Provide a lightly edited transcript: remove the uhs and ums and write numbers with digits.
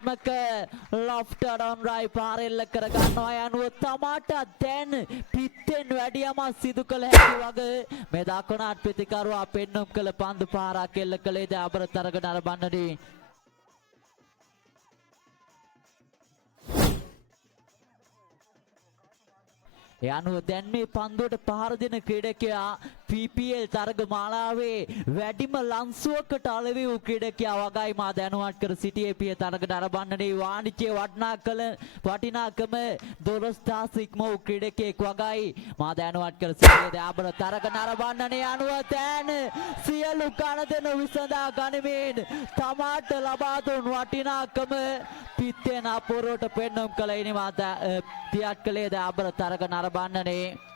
මක ලොෆ්ට් down රයි පාරෙල්ල කර ගන්නවා යනුව තමාට දැන් පිටෙන් වැඩියම සිදු කළ හැකි වගේ මේ දකුණාත් ප්‍රතිකරුවා පෙන්නුම් කළ පන්දු පාරක් එල්ල කළේද අබරතරග නරඹන්නදී යනුව දැන් මේ පන්දුවට පහර දෙන ක්‍රීඩකයා PPL තරග මාලාවේ වැඩිම ලන්සුවකට අලෙවි වූ ක්‍රීඩකයා වගයි මා දැනුවත් කර සිටියේ පිය තරග නරඹන්නදී වාණිජ්‍ය වටිනාකම 12000 ඉක්ම වූ ක්‍රීඩකයෙක් වගයි මා දැනුවත් කර සිටියේ දාබර තරග නරඹන්නනේ යනුව දැන් සියලු කන දෙන විසඳා ගනිමින් තමාට ලබා දුන් වටිනාකම පිත්තෙන් අපුරට පෙන්නුම් කළ ඉනි මා තියත් කළේ දාබර තරග නරඹන්නනේ